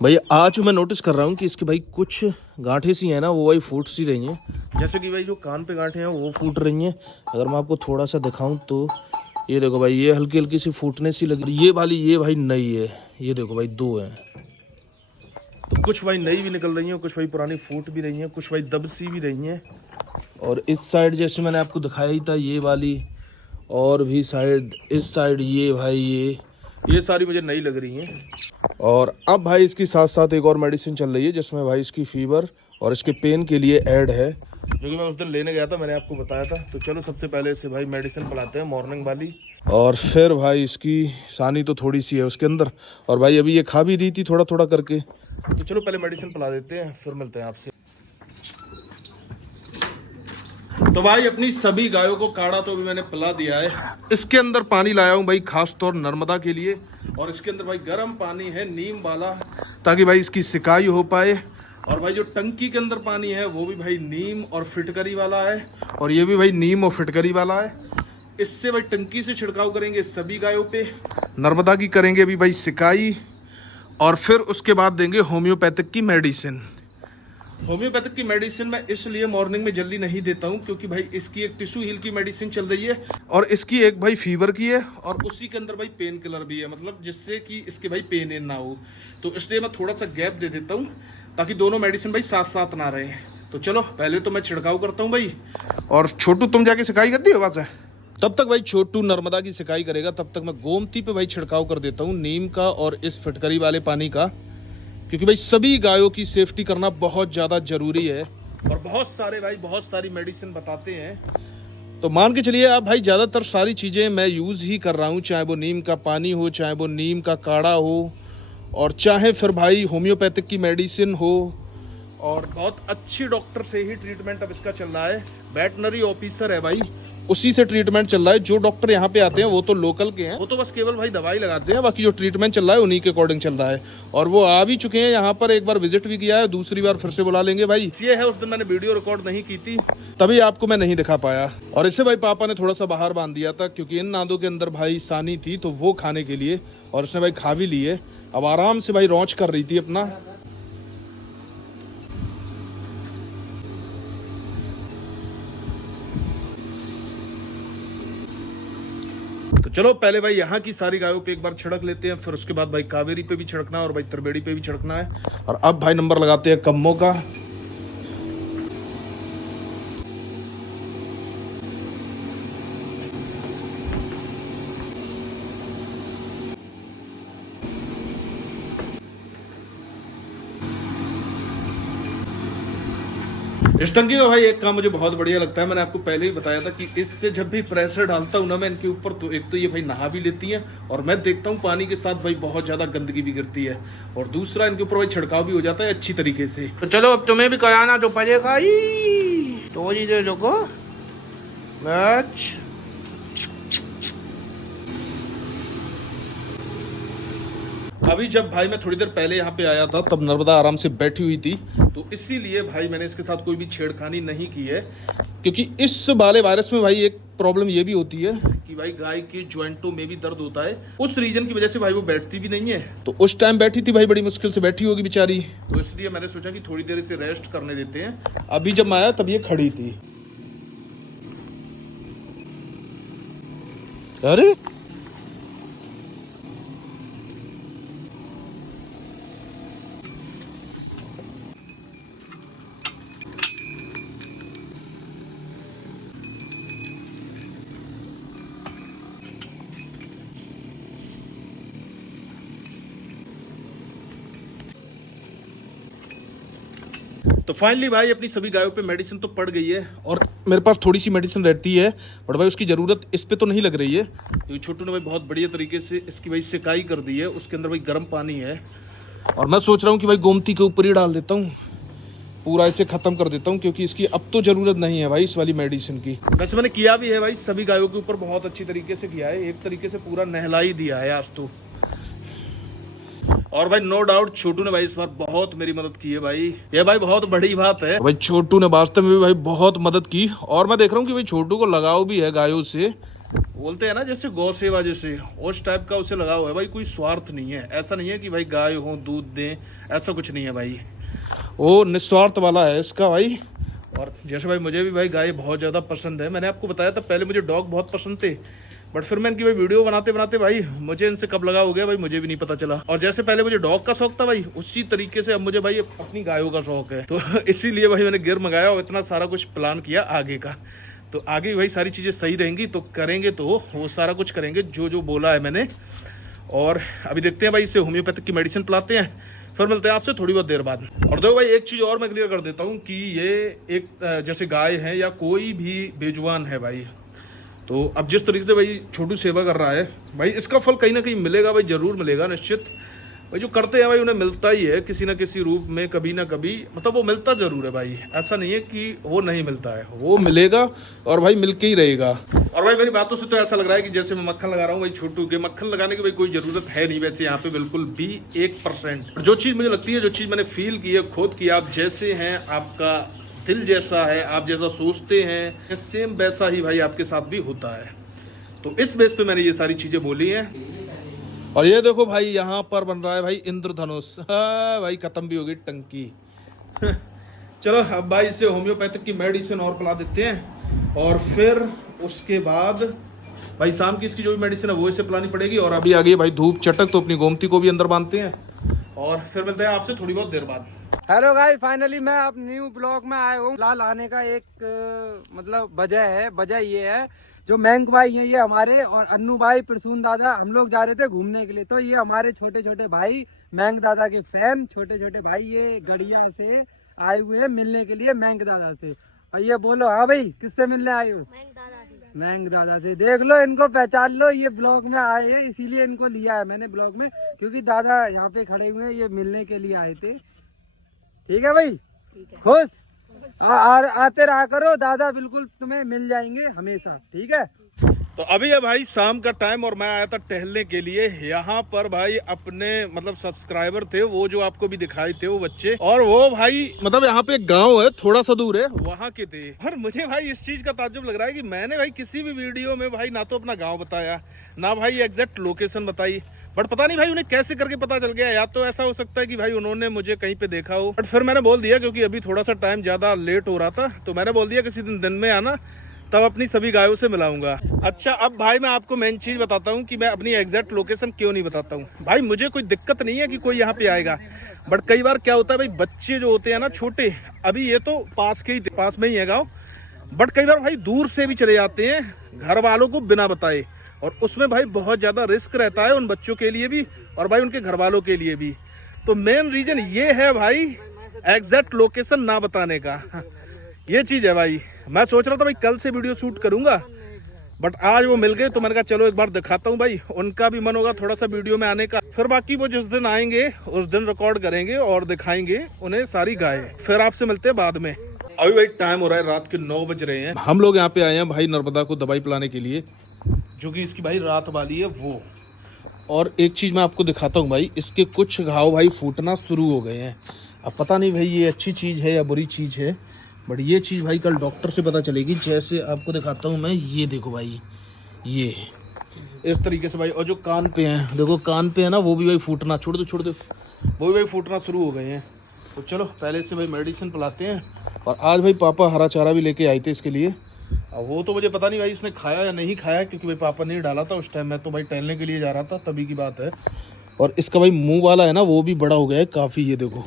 भाई आज मैं नोटिस कर रहा हूँ कि इसके भाई कुछ गांठें सी हैं ना, वो भाई फूट सी रही हैं। जैसे कि भाई जो कान पे गांठें हैं वो फूट रही हैं। अगर मैं आपको थोड़ा सा दिखाऊं तो ये देखो भाई, ये हल्की हल्की सी फूटने सी लग रही है। ये वाली ये भाई नई है, ये देखो भाई दो हैं। तो कुछ भाई नई भी निकल रही हैं, कुछ भाई पुरानी फूट भी रही हैं, कुछ भाई दब सी भी रही हैं। और इस साइड जैसे मैंने आपको दिखाया ही था ये वाली, और भी साइड इस साइड ये भाई ये सारी मुझे नई लग रही हैं। और अब भाई इसके साथ साथ एक और मेडिसिन चल रही है जिसमें भाई इसकी फीवर और इसके पेन के लिए ऐड है, जो कि मैं उस दिन लेने गया था, मैंने आपको बताया था। तो चलो सबसे पहले इसे भाई मेडिसिन पिलाते हैं मॉर्निंग वाली, और फिर भाई इसकी सानी तो थोड़ी सी है उसके अंदर, और भाई अभी ये खा भी रही थी थोड़ा थोड़ा करके। तो चलो पहले मेडिसिन पिला देते हैं, फिर मिलते हैं आपसे। तो भाई अपनी सभी गायों को काढ़ा तो भी मैंने पिला दिया है। इसके अंदर पानी लाया हूँ भाई खास तौर नर्मदा के लिए, और इसके अंदर भाई गर्म पानी है नीम वाला, ताकि भाई इसकी सिकाई हो पाए। और भाई जो टंकी के अंदर पानी है वो भी भाई नीम और फिटकरी वाला है, और ये भी भाई नीम और फिटकरी वाला है। इससे भाई टंकी से छिड़काव करेंगे सभी गायों पे, नर्मदा की करेंगे अभी भाई सिकाई, और फिर उसके बाद देंगे होम्योपैथिक की मेडिसिन। होम्योपैथिक की मेडिसिन मैं इसलिए मॉर्निंग में जल्दी नहीं देता हूँ क्योंकि भाई इसकी एक टिश्यू हील की मेडिसिन चल रही है, और इसकी एक भाई फीवर की है, और उसी के अंदर भाई पेन किलर भी है, मतलब जिससे कि इसके भाई पेन ना हो। तो इसलिए मैं थोड़ा सा गैप दे देता हूँ ताकि दोनों मेडिसिन भाई साथ साथ ना रहे। तो चलो पहले तो मैं छिड़काव करता हूँ भाई, और छोटू तुम जाके सिकाई कर दी आवाज है। तब तक भाई छोटू नर्मदा की सिकाई करेगा, तब तक मैं गोमती पे भाई छिड़काव कर देता हूँ नीम का और इस फिटकरी वाले पानी का, क्योंकि भाई सभी गायों की सेफ्टी करना बहुत ज़्यादा जरूरी है। और बहुत सारी मेडिसिन बताते हैं, तो मान के चलिए आप भाई ज़्यादातर सारी चीज़ें मैं यूज़ ही कर रहा हूँ, चाहे वो नीम का पानी हो, चाहे वो नीम का काढ़ा हो, और चाहे फिर भाई होम्योपैथिक की मेडिसिन हो। और बहुत अच्छी डॉक्टर से ही ट्रीटमेंट अब इसका चल रहा है, वेटनरी ऑफिसर है भाई, उसी से ट्रीटमेंट चल रहा है। जो डॉक्टर यहाँ पे आते हैं वो तो लोकल के हैं, वो तो बस केवल भाई दवाई लगाते हैं, बाकी जो ट्रीटमेंट चल रहा है उन्हीं के अकॉर्डिंग चल रहा है। और वो आ भी चुके हैं यहाँ पर, एक बार विजिट भी किया है, दूसरी बार फिर से बुला लेंगे भाई। ये है उस दिन मैंने वीडियो रिकॉर्ड नहीं की थी, तभी आपको मैं नहीं दिखा पाया। और इसे भाई पापा ने थोड़ा सा बाहर बांध दिया था क्योंकि इन नादों के अंदर भाई सानी थी, तो वो खाने के लिए, और उसने भाई खा भी ली है। अब आराम से भाई रौंच कर रही थी अपना। तो चलो पहले भाई यहाँ की सारी गायों पे एक बार छिड़क लेते हैं, फिर उसके बाद भाई कावेरी पे भी छिड़कना है और भाई त्रिवेणी पे भी छिड़कना है। और अब भाई नंबर लगाते हैं कम्मों का। इस टंकी का भाई एक काम मुझे बहुत बढ़िया लगता है, मैंने आपको पहले ही बताया था कि इससे जब भी प्रेशर डालता हूँ ना मैं इनके ऊपर, तो एक तो ये भाई नहा भी लेती हैं, और मैं देखता हूँ पानी के साथ भाई बहुत ज्यादा गंदगी भी गिरती है, और दूसरा इनके ऊपर भाई छिड़काव भी हो जाता है अच्छी तरीके से। तो चलो अब तुम्हें भी कराना तो पड़ेगा ही, तो जी दे दो। अभी जब भाई मैं थोड़ी देर पहले यहाँ पे आया था तब नर्मदा आराम से बैठी हुई थी, तो इसीलिए भाई मैंने इसके साथ कोई भी छेड़खानी नहीं की है, क्योंकि इस वाले वायरस में भाई एक प्रॉब्लम ये भी होती है कि भाई गाय के ज्वाइंटों में भी दर्द होता है, उस रीजन की वजह से भाई वो बैठती भी नहीं है। तो उस टाइम बैठी थी भाई, बड़ी मुश्किल से बैठी होगी बेचारी, तो इसलिए मैंने सोचा कि थोड़ी देर इसे रेस्ट करने देते हैं। अभी जब मैं आया तब ये खड़ी थी। अरे तो फाइनली भाई अपनी सभी गायों पे मेडिसिन तो पड़ गई है, और मेरे पास थोड़ी सी मेडिसिन रहती है, बट भाई उसकी ज़रूरत इस पे तो नहीं लग रही है, क्योंकि छोटू ने भाई बहुत बढ़िया तरीके से इसकी भाई सिकाई कर दी है। उसके अंदर भाई गर्म पानी है, और मैं सोच रहा हूँ कि भाई गोमती के ऊपर ही डाल देता हूँ, पूरा इसे खत्म कर देता हूँ, क्योंकि इसकी अब तो ज़रूरत नहीं है भाई इस वाली मेडिसिन की। वैसे मैंने किया भी है भाई, सभी गायों के ऊपर बहुत अच्छी तरीके से किया है, एक तरीके से पूरा नहला ही दिया है आज तो। और भाई नो डाउट छोटू ने भाई इस बार बहुत मेरी मदद की है भाई, ये भाई बहुत बड़ी बात है भाई। छोटू ने वास्तव में भी भाई बहुत मदद की, और मैं देख रहा हूँ कि भाई छोटू को लगाव भी है गायों से, बोलते हैं ना जैसे गौ सेवा, जैसे उस टाइप का उसे लगा हुआ है भाई। कोई स्वार्थ नहीं है, ऐसा नहीं है कि भाई गाय हो दूध दें, ऐसा कुछ नहीं है भाई। वो निस्वार्थ वाला है इसका भाई। और जैसे भाई मुझे भी भाई गाय बहुत ज़्यादा पसंद है। मैंने आपको बताया था पहले मुझे डॉग बहुत पसंद थे, बट फिर मैं इनकी भाई वीडियो बनाते बनाते भाई मुझे इनसे कब लगा हो गया भाई मुझे भी नहीं पता चला। और जैसे पहले मुझे डॉग का शौक था भाई, उसी तरीके से अब मुझे भाई अपनी गायों का शौक है। तो इसीलिए भाई मैंने गिर मंगाया और इतना सारा कुछ प्लान किया आगे का। तो आगे भाई सारी चीज़ें सही रहेंगी तो करेंगे, तो वो सारा कुछ करेंगे जो जो बोला है मैंने। और अभी देखते हैं भाई इसे होम्योपैथिक की मेडिसिन पिलाते हैं, फिर मिलते हैं आपसे थोड़ी बहुत देर बाद। और देखो भाई एक चीज़ और मैं क्लियर कर देता हूँ कि ये एक जैसे गाय है या कोई भी बेजुबान है भाई, तो अब जिस तरीके से भाई छोटू सेवा कर रहा है भाई, इसका फल कहीं ना कहीं मिलेगा भाई, जरूर मिलेगा निश्चित। भाई जो करते हैं भाई उन्हें मिलता ही है किसी ना किसी रूप में, कभी ना कभी, मतलब वो मिलता जरूर है भाई। ऐसा नहीं है कि वो नहीं मिलता है, वो मिलेगा और भाई मिलके ही रहेगा। और भाई मेरी बातों से तो ऐसा लग रहा है कि जैसे मैं मक्खन लगा रहा हूँ भाई छोटू के, मक्खन लगाने की भाई कोई जरूरत है नहीं वैसे यहाँ पे, बिल्कुल भी 1%। जो चीज़ मुझे लगती है, जो चीज़ मैंने फील की है खुद की, आप जैसे हैं, आपका दिल जैसा है, आप जैसा सोचते हैं सेम वैसा ही भाई आपके साथ भी होता है। तो इस बेस पे मैंने ये सारी चीजें बोली हैं। और ये देखो भाई यहाँ पर बन रहा है भाई इंद्रधनुष। भाई खत्म भी होगी टंकी। चलो अब भाई इसे होम्योपैथिक की मेडिसिन और पिला देते हैं, और फिर उसके बाद भाई शाम की इसकी जो भी मेडिसिन है वो इसे पिलानी पड़ेगी। और अभी आ गई भाई धूप चटक, तो अपनी गोमती को भी अंदर बांधते हैं और फिर मिलते हैं आपसे थोड़ी बहुत देर बाद। हेलो गाइस, फाइनली मैं अब न्यू ब्लॉग में आया हूँ। लाल आने का एक मतलब वजह ये है, जो मैंग भाई है ये हमारे, और अन्नू भाई, प्रसून दादा, हम लोग जा रहे थे घूमने के लिए। तो ये हमारे छोटे छोटे भाई मैंग दादा के फैन, छोटे छोटे भाई ये गड़िया से आए हुए हैं मिलने के लिए मैंग दादा से। और ये बोलो, हाँ भाई किससे मिलने आए हो? मैंग दादा से। देख लो इनको, पहचान लो, ये ब्लॉग में आए हैं, इसीलिए इनको लिया है मैंने ब्लॉग में, क्योंकि दादा यहाँ पे खड़े हुए हैं, ये मिलने के लिए आए थे। ठीक है भाई, खुश आते रहा करो, दादा बिल्कुल तुम्हें मिल जाएंगे हमेशा, ठीक है। तो अभी है भाई शाम का टाइम और मैं आया था टहलने के लिए। यहाँ पर भाई अपने मतलब सब्सक्राइबर थे, वो जो आपको भी दिखाई थे वो बच्चे, और वो भाई मतलब यहाँ पे एक गांव है थोड़ा सा दूर है, वहाँ के थे। और मुझे भाई इस चीज का ताज्जुब लग रहा है कि मैंने भाई किसी भी वीडियो में भाई ना तो अपना गाँव बताया, ना भाई एग्जैक्ट लोकेशन बताई, बट पता नहीं भाई उन्हें कैसे करके पता चल गया। या तो ऐसा हो सकता है कि भाई उन्होंने मुझे कहीं पे देखा हो, बट फिर मैंने बोल दिया क्योंकि अभी थोड़ा सा टाइम ज्यादा लेट हो रहा था, तो मैंने बोल दिया किसी दिन में आना, तब अपनी सभी गायों से मिलाऊंगा। अच्छा अब भाई मैं आपको मेन चीज बताता हूँ कि मैं अपनी एग्जैक्ट लोकेशन क्यों नहीं बताता हूँ। भाई मुझे कोई दिक्कत नहीं है कि कोई यहाँ पे आएगा, बट कई बार क्या होता है भाई, बच्चे जो होते हैं ना छोटे, अभी ये तो पास में ही है गाँव, बट कई बार भाई दूर से भी चले जाते हैं घर वालों को बिना बताए, और उसमें भाई बहुत ज्यादा रिस्क रहता है उन बच्चों के लिए भी और भाई उनके घर वालों के लिए भी। तो मेन रीजन ये है भाई एग्जैक्ट लोकेशन ना बताने का, ये चीज है भाई। मैं सोच रहा था भाई कल से वीडियो शूट करूंगा, बट आज वो मिल गए तो मैंने कहा चलो एक बार दिखाता हूँ भाई, उनका भी मन होगा थोड़ा सा वीडियो में आने का। फिर बाकी वो जिस दिन आएंगे उस दिन रिकॉर्ड करेंगे और दिखाएंगे उन्हें सारी गायें। फिर आपसे मिलते हैं बाद में। अभी भाई टाइम हो रहा है, रात के 9 बज रहे हैं। हम लोग यहाँ पे आए हैं भाई नर्मदा को दवाई पिलाने के लिए, जो कि इसकी भाई रात वाली है वो। और एक चीज मैं आपको दिखाता हूँ भाई, इसके कुछ घाव भाई फूटना शुरू हो गए हैं। अब पता नहीं भाई ये अच्छी चीज है या बुरी चीज है, बट ये चीज भाई कल डॉक्टर से पता चलेगी। जैसे आपको दिखाता हूँ मैं, ये देखो भाई, ये इस तरीके से भाई। और जो कान पे हैं, देखो कान पे है ना, वो भी भाई फूटना, छोड़ दो वो भी भाई फूटना शुरू हो गए हैं। तो चलो पहले से भाई मेडिसिन पिलाते हैं। और आज भाई पापा हरा चारा भी लेके आए थे इसके लिए। अब वो तो मुझे पता नहीं भाई इसने खाया या नहीं खाया, क्योंकि भाई पापा ने डाला था उस टाइम, मैं तो भाई टहलने के लिए जा रहा था, तभी की बात है। और इसका भाई मुंह वाला है ना, वो भी बड़ा हो गया है काफ़ी, ये देखो।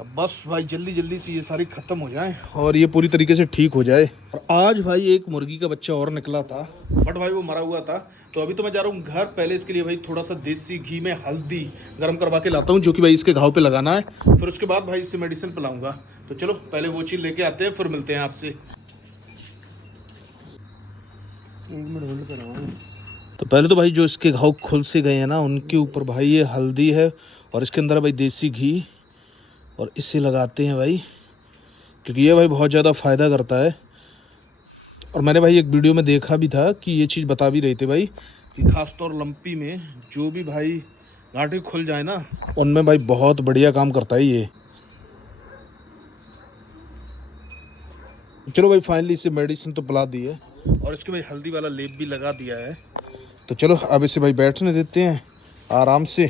अब बस भाई जल्दी जल्दी से ये सारी ख़त्म हो जाए और ये पूरी तरीके से ठीक हो जाए। और आज भाई एक मुर्गी का बच्चा और निकला था, बट भाई वो मरा हुआ था। तो अभी तो मैं जा रहा हूँ घर, पहले इसके लिए भाई थोड़ा सा देसी घी में हल्दी गर्म करवा के लाता हूँ, जो कि भाई इसके घाव पे लगाना है। फिर उसके बाद भाई इससे मेडिसिन पिलाऊंगा। तो चलो पहले वो चीज़ लेके आते हैं, फिर मिलते हैं आपसे। तो पहले तो भाई जो इसके घाव खुल से गए हैं ना, उनके ऊपर भाई ये हल्दी है और इसके अंदर भाई देसी घी, और इससे लगाते हैं भाई, क्योंकि ये भाई बहुत ज़्यादा फ़ायदा करता है। और मैंने भाई एक वीडियो में देखा भी था कि ये चीज़ बता भी रहे थे भाई कि खासतौर लंपी में जो भी भाई गांठें खुल जाए ना, उनमें भाई बहुत बढ़िया काम करता है ये। चलो भाई फाइनली इसे मेडिसिन तो पिला दी है, और इसके भाई हल्दी वाला लेप भी लगा दिया है। तो चलो अब इसे भाई बैठने देते हैं आराम से।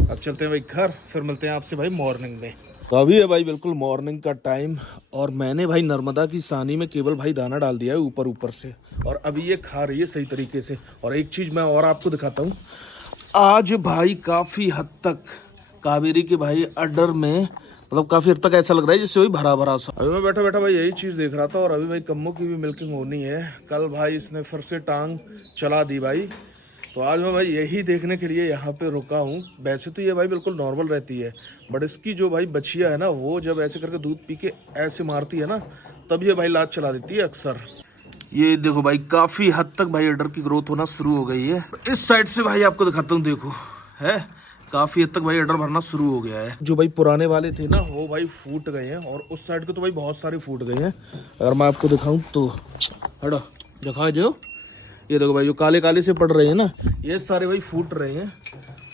अब चलते हैं भाई घर, फिर मिलते हैं आपसे भाई मॉर्निंग में। तो अभी है भाई बिल्कुल मॉर्निंग का टाइम और मैंने भाई नर्मदा की सानी में केवल भाई दाना डाल दिया है ऊपर ऊपर से, और अभी ये खा रही है सही तरीके से। और एक चीज मैं और आपको दिखाता हूँ, आज भाई काफी हद तक कावेरी के भाई अडर में मतलब काफी हद तक ऐसा लग रहा है जैसे वही भरा भरा सा। अभी मैं बैठा बैठा भाई यही चीज देख रहा था, और अभी भाई कम्मो की भी मिल्किंग होनी है। कल भाई इसने फिर से टांग चला दी भाई, तो आज मैं भाई यही देखने के लिए यहाँ पे रुका हूँ। वैसे तो ये भाई बिल्कुल नॉर्मल रहती है, बट इसकी जो भाई बच्चिया है ना, वो जब ऐसे करके दूध पी के ऐसे मारती है ना, तब ये भाई लात चला देती है अक्सर। ये देखो भाई काफी हद तक भाई अडर की ग्रोथ होना शुरू हो गई है। इस साइड से भाई आपको दिखाता हूँ, देखो है काफी हद तक भाई अडर भरना शुरू हो गया है। जो भाई पुराने वाले थे ना वो भाई फूट गए हैं, और उस साइड के तो भाई बहुत सारे फूट गए हैं। अगर मैं आपको दिखाऊं तो हटो दिखा जो, ये देखो भाई जो काले काले से पड़ रहे हैं ना, ये सारे भाई फूट रहे हैं।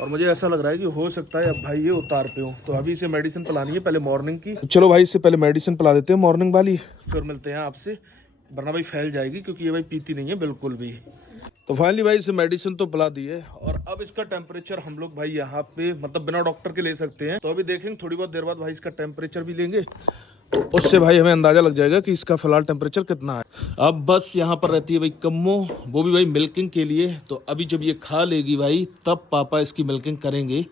और मुझे ऐसा लग रहा है कि हो सकता है अब भाई ये उतार पे हो, तो अभी इसे मेडिसिन पिलानी है पहले मॉर्निंग की। चलो भाई इससे पहले मेडिसिन पिला देते हैं मॉर्निंग वाली, फिर मिलते हैं आपसे, वरना भाई फैल जाएगी क्योंकि ये भाई पीती नहीं है बिल्कुल भी। तो फाइनली भाई इसे मेडिसिन तो पिला दी है, और अब इसका टेम्परेचर हम लोग भाई यहाँ पे मतलब बिना डॉक्टर के ले सकते हैं। तो अभी देखेंगे थोड़ी बहुत देर बाद भाई इसका टेम्परेचर भी लेंगे, तो उससे भाई हमें अंदाजा लग जाएगा कि इसका फिलहाल टेम्परेचर कितना है। अब बस यहाँ पर रहती है भाई कम्मो, वो भी भाई मिल्किंग के लिए। तो अभी जब ये खा लेगी भाई तब पापा इसकी मिल्किंग करेंगे।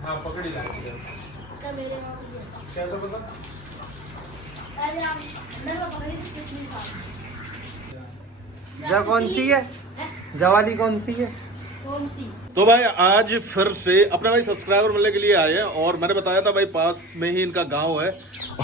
हाँ पकड़ी जाती है, कैसा पता? जा कौन सी है, जवाली कौन सी है? तो भाई आज फिर से अपने भाई सब्सक्राइबर मिलने के लिए आए हैं, और मैंने बताया था भाई पास में ही इनका गांव है,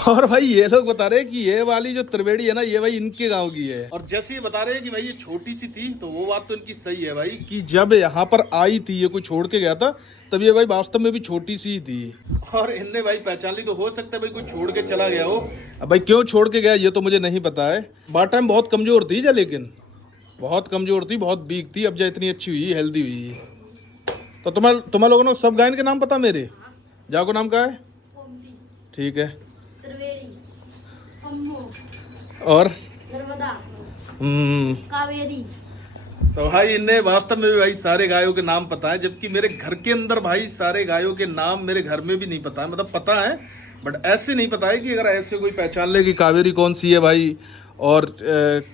और भाई ये लोग बता रहे हैं कि ये वाली जो त्रिवेणी है ना ये भाई इनके गांव की है। और जैसे ये बता रहे हैं कि भाई ये छोटी सी थी, तो वो बात तो इनकी सही है भाई, कि जब यहाँ पर आई थी ये कोई छोड़ के गया था, तब ये भाई वास्तव में भी छोटी सी ही थी। और इनने भाई पहचान ली, तो हो सकता है भाई कोई छोड़ के चला गया हो। अब भाई क्यों छोड़ के गया ये तो मुझे नहीं पता है। बात टाइम बहुत कमजोर थी जा, लेकिन बहुत कमजोर थी, बहुत वीक थी। अब जा इतनी अच्छी हुई, हेल्दी हुई। तो तुम्हारे लोगों ने सब गायन के नाम पता मेरे? जाको नाम का है? ठीक है। और कावेरी। तो भाई इन्हें वास्तव में भी भाई सारे गायों के नाम पता है, जबकि मेरे घर के अंदर भाई सारे गायों के नाम मेरे घर में भी नहीं पता है। मतलब पता है बट ऐसे नहीं पता है कि अगर ऐसे कोई पहचान ले कि कावेरी कौन सी है भाई। और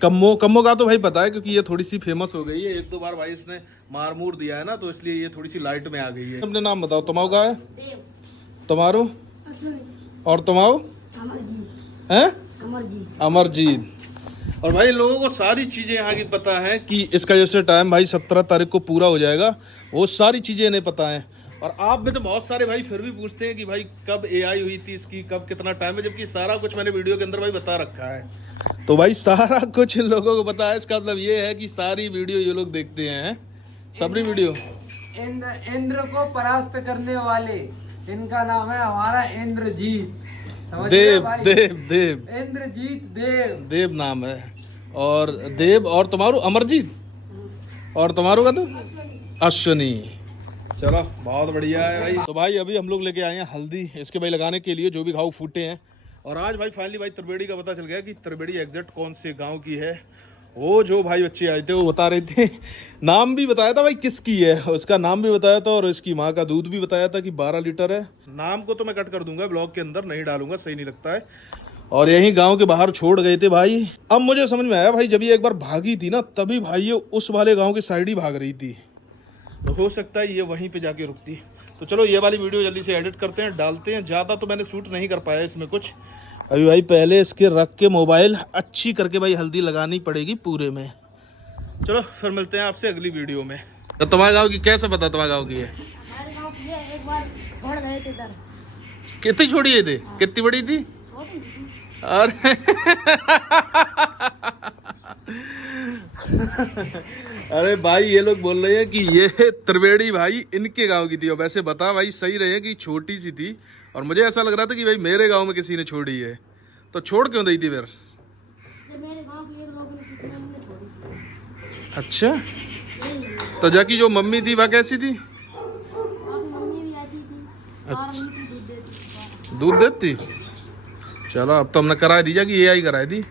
कम्मो का तो भाई पता है, क्योंकि ये थोड़ी सी फेमस हो गई है, एक दो बार भाई इसने मार मूर दिया है ना, तो इसलिए ये थोड़ी सी लाइट में आ गई है। अपने नाम बताओ, तुम्हारो का है? तुम्हारो? और तुम्हारो है? अमरजीत। और भाई लोगों को सारी चीजें यहाँ की पता है कि इसका जैसे टाइम भाई 17 तारीख को पूरा हो जाएगा, वो सारी चीजें इन्हें पता है। और आप में तो बहुत सारे भाई फिर भी पूछते हैं कि भाई कब एआई हुई थी इसकी, कब कितना टाइम है, जबकि सारा कुछ मैंने वीडियो के अंदर भाई बता रखा है। तो भाई सारा कुछ इन लोगों को पता है, इसका मतलब ये है कि सारी वीडियो ये लोग देखते हैं, सबरी वीडियो। इंद्र को परास्त करने वाले, इनका नाम है हमारा इंद्रजीत। देव देव देव इंद्रजीत देव, देव नाम है। और देव, और तुम्हारो अमरजीत, और तुम्हारो का तो अश्विनी। चलो बहुत बढ़िया है भाई। तो भाई अभी हम लोग लेके आए हैं हल्दी इसके भाई लगाने के लिए, जो भी घाव फूटे हैं। और आज भाई फाइनली भाई त्रिवेणी का पता चल गया कि त्रिवेणी एग्जैक्ट कौन से गांव की है। वो जो भाई बच्चे आए थे वो बता रहे थे, नाम भी बताया था भाई किसकी है, उसका नाम भी बताया था, और इसकी माँ का दूध भी बताया था कि 12 लीटर है। नाम को तो मैं कट कर दूंगा ब्लॉग के अंदर, नहीं डालूंगा, सही नहीं लगता है। और यही गांव के बाहर छोड़ गए थे भाई। अब मुझे समझ में आया भाई, जब ये एक बार भागी थी ना, तभी भाई ये उस वाले गाँव की साइड ही भाग रही थी, तो हो सकता है ये वहीं पे जाके रुकती। तो चलो ये वाली वीडियो जल्दी से एडिट करते हैं, डालते हैं। ज़्यादा तो मैंने शूट नहीं कर पाया इसमें कुछ। अभी भाई पहले इसके रख के मोबाइल अच्छी करके भाई हल्दी लगानी पड़ेगी पूरे में। चलो फिर मिलते हैं आपसे अगली वीडियो में। तो तुम्हारे गाँव की कैसे पता तुम्हारे गाँव की है? हमारे गांव की है, एक बार छोड़ गए थे इधर। कितनी छोड़ी है थे? कितनी बड़ी थी? अरे अरे भाई ये लोग बोल रहे हैं कि ये त्रिवेणी भाई इनके गांव की थी। और वैसे बता भाई सही रहे कि छोटी सी थी, और मुझे ऐसा लग रहा था कि भाई मेरे गांव में किसी ने छोड़ी है। तो छोड़ क्यों दी थी फिर? मेरे गांव के लोगों ने अच्छा, तो जाकी जो मम्मी थी वह कैसी थी? और मम्मी भी ऐसी थी और अम्मी भी दूध देती थी। दूध देती? चलो अब तो हमने करा दी, जाकी ये आई करा दी।